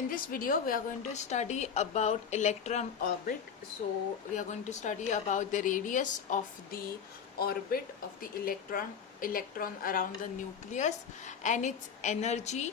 In this video, we are going to study about electron orbit. So, we are going to study about the radius of the orbit of the electron around the nucleus and its energy,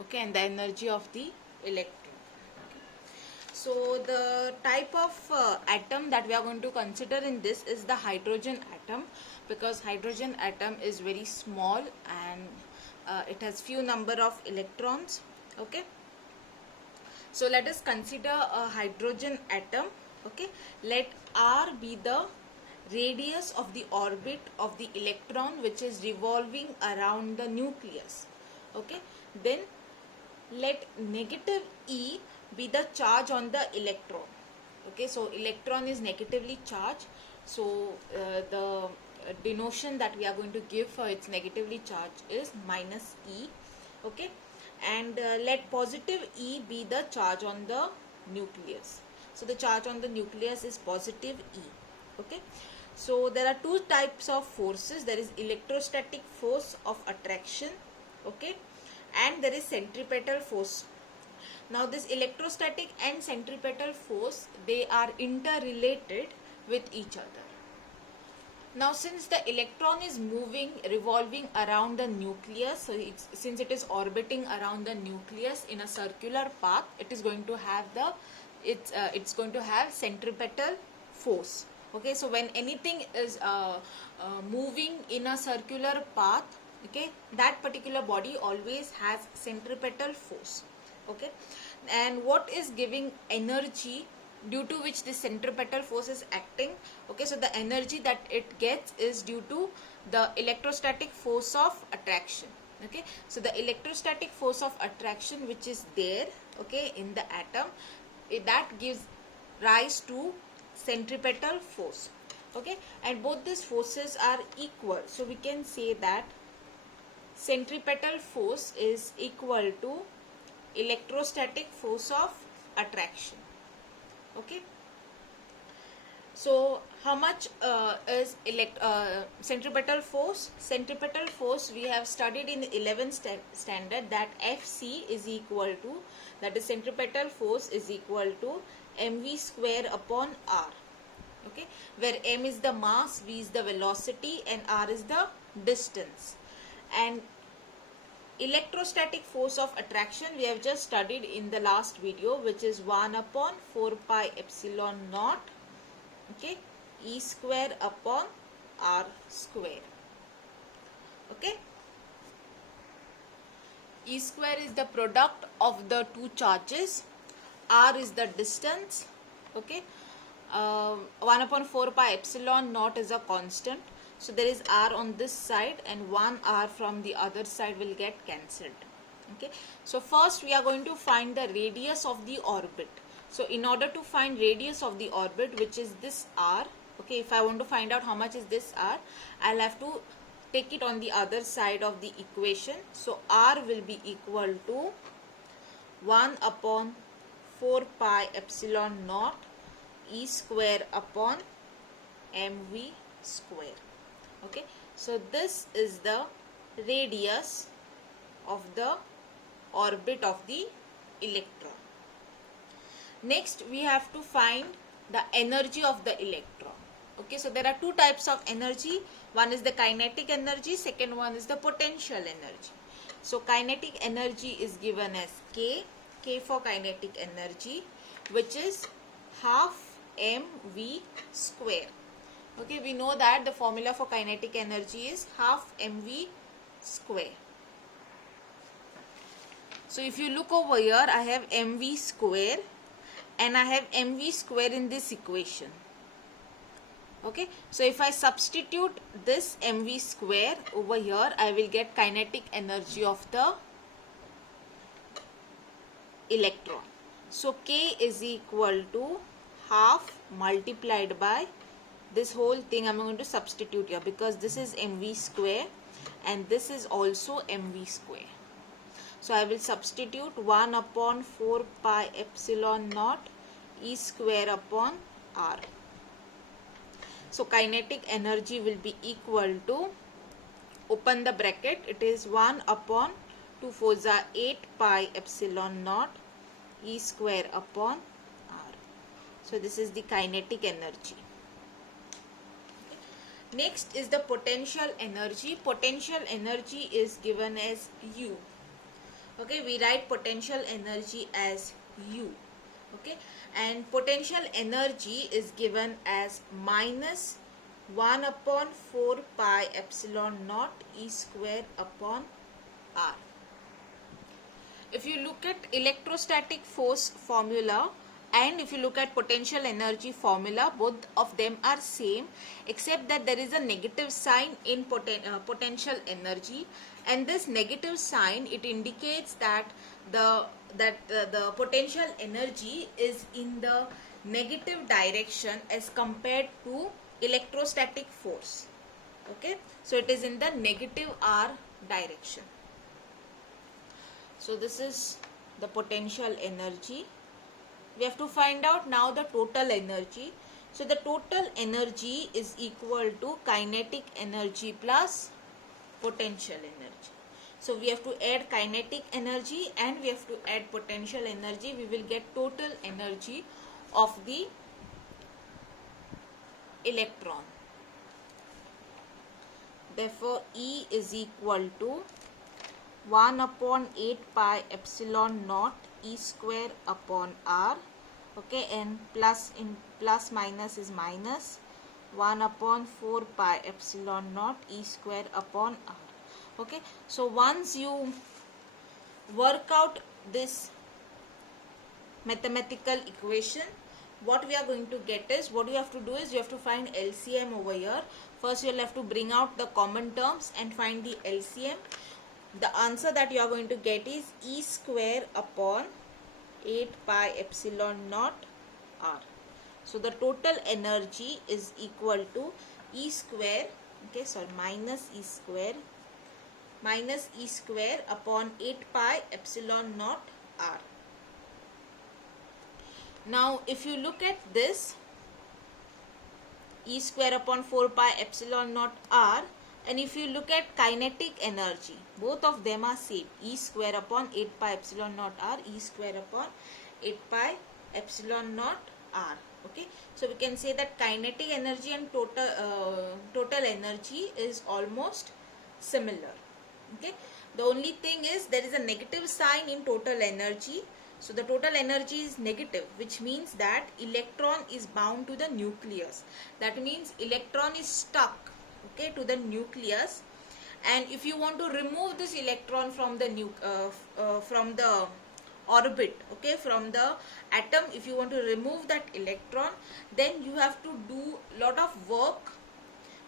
okay, and the energy of the electron. Okay. So, the type of atom that we are going to consider in this is the hydrogen atom, because hydrogen atom is very small and it has few number of electrons. Okay. So let us consider a hydrogen atom. Okay, let R be the radius of the orbit of the electron which is revolving around the nucleus. Okay, then let negative E be the charge on the electron. Okay, so electron is negatively charged, so the denotation that we are going to give for its negatively charged is minus E. Okay, and let positive E be the charge on the nucleus. So the charge on the nucleus is positive E. Okay, so there are two types of forces. There is electrostatic force of attraction, okay, and there is centripetal force. Now this electrostatic and centripetal force, they are interrelated with each other. Now since the electron is revolving around the nucleus, so since it is orbiting around the nucleus in a circular path, it is going to have it's going to have centripetal force. Okay, so when anything is moving in a circular path, okay, that particular body always has centripetal force. Okay, and what is giving energy due to which the centripetal force is acting? Okay, so the energy that it gets is due to the electrostatic force of attraction. Okay, so the electrostatic force of attraction which is there, okay, in the atom, that gives rise to centripetal force. Okay, and both these forces are equal, so we can say that centripetal force is equal to electrostatic force of attraction. Okay, so how much is centripetal force? Centripetal force we have studied in 11th standard, that Fc is equal to, that is centripetal force is equal to mv square upon r. Okay, where m is the mass, v is the velocity, and r is the distance. And electrostatic force of attraction we have just studied in the last video, which is 1 upon 4 pi epsilon naught, okay, E square upon R square. Okay, E square is the product of the two charges, R is the distance. Okay, 1 upon 4 pi epsilon naught is a constant, so there is R on this side and 1 R from the other side will get cancelled. Okay, so first we are going to find the radius of the orbit. So in order to find radius of the orbit, which is this R, okay, if I want to find out how much is this R, I'll have to take it on the other side of the equation. So R will be equal to 1 upon 4 pi epsilon naught E square upon mv square. Okay, so this is the radius of the orbit of the electron. Next we have to find the energy of the electron. Okay, so there are two types of energy. One is the kinetic energy, second one is the potential energy. So kinetic energy is given as K for kinetic energy, which is half mv square. Okay, we know that the formula for kinetic energy is half mv square. So if you look over here, I have mv square and I have mv square in this equation. Okay, so if I substitute this mv square over here, I will get kinetic energy of the electron. So K is equal to half multiplied by this whole thing. I'm going to substitute here because this is mv square and this is also mv square. So I will substitute 1 upon 4 pi epsilon naught E square upon R. So kinetic energy will be equal to, open the bracket, it is 1 upon 2 4s are 8 pi epsilon naught E square upon R. So this is the kinetic energy. Next is the potential energy. Potential energy is given as U. Okay, we write potential energy as U. Okay, and potential energy is given as minus 1 upon 4 pi epsilon naught E square upon R. If you look at electrostatic force formula and if you look at potential energy formula, both of them are same, except that there is a negative sign in potential energy, and this negative sign, it indicates that the potential energy is in the negative direction as compared to electrostatic force. Okay, so it is in the negative R direction. So this is the potential energy. We have to find out now the total energy. So the total energy is equal to kinetic energy plus potential energy. So we have to add kinetic energy and we have to add potential energy. We will get total energy of the electron. Therefore E is equal to 1 upon 8 pi epsilon naught E square upon R. Okay, and plus minus is minus 1 upon 4 pi epsilon naught E square upon R. Okay, so once you work out this mathematical equation, what we are going to get is, what you have to do is you have to find LCM over here. First you will have to bring out the common terms and find the LCM. The answer that you are going to get is E square upon 8 pi epsilon naught R. So the total energy is equal to E square, okay, sorry, minus E square upon 8 pi epsilon naught R. Now if you look at this, E square upon 4 pi epsilon naught R, and if you look at kinetic energy, both of them are same, E square upon 8 pi epsilon naught R, E square upon 8 pi epsilon naught R. Okay, so we can say that kinetic energy and total energy is almost similar. Okay, the only thing is there is a negative sign in total energy. So the total energy is negative, which means that electron is bound to the nucleus. That means electron is stuck, okay, to the nucleus, and if you want to remove this electron from the orbit, okay, from the atom, if you want to remove that electron, then you have to do a lot of work.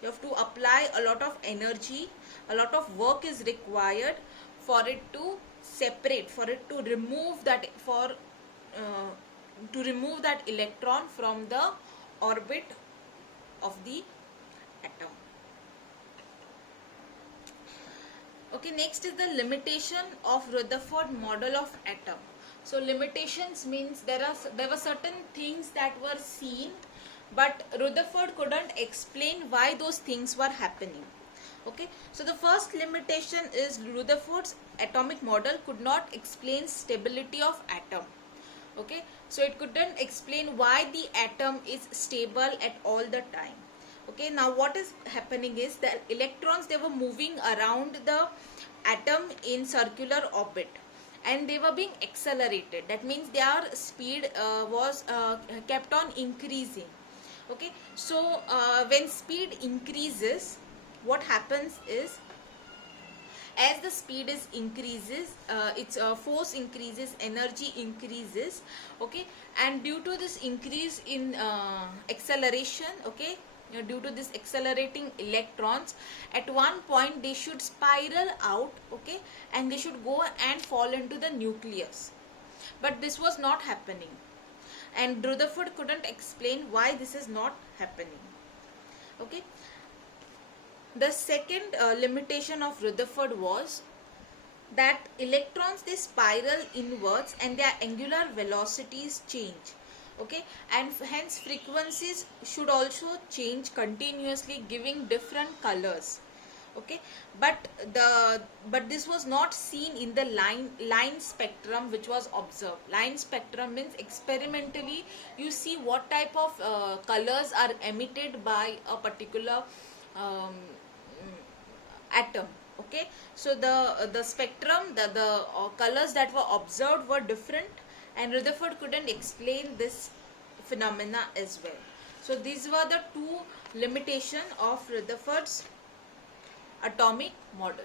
You have to apply a lot of energy, a lot of work is required for it to separate, for it to remove that, to remove that electron from the orbit of the atom. Okay, next is the limitation of Rutherford model of atom. So limitations means there were certain things that were seen, but Rutherford couldn't explain why those things were happening. Okay, so the first limitation is Rutherford's atomic model could not explain stability of atom. Okay, so it couldn't explain why the atom is stable at all the time. Okay, now what is happening is that electrons, they were moving around the atom in circular orbit and they were being accelerated. That means their speed was kept on increasing. Okay, so when speed increases, what happens is, as the speed is increases, its force increases, energy increases. Okay, and due to this increase in acceleration, okay, due to this accelerating electrons, at one point they should spiral out, okay, and they should go and fall into the nucleus, but this was not happening, and Rutherford couldn't explain why this is not happening. Okay, the second limitation of Rutherford was that electrons, they spiral inwards and their angular velocities change. Okay, and hence frequencies should also change continuously, giving different colors. Okay, but this was not seen in the line spectrum which was observed. Line spectrum means experimentally you see what type of colors are emitted by a particular um, atom. Okay, so the spectrum, the colors that were observed were different, and Rutherford couldn't explain this phenomena as well. So these were the two limitation of Rutherford's atomic model.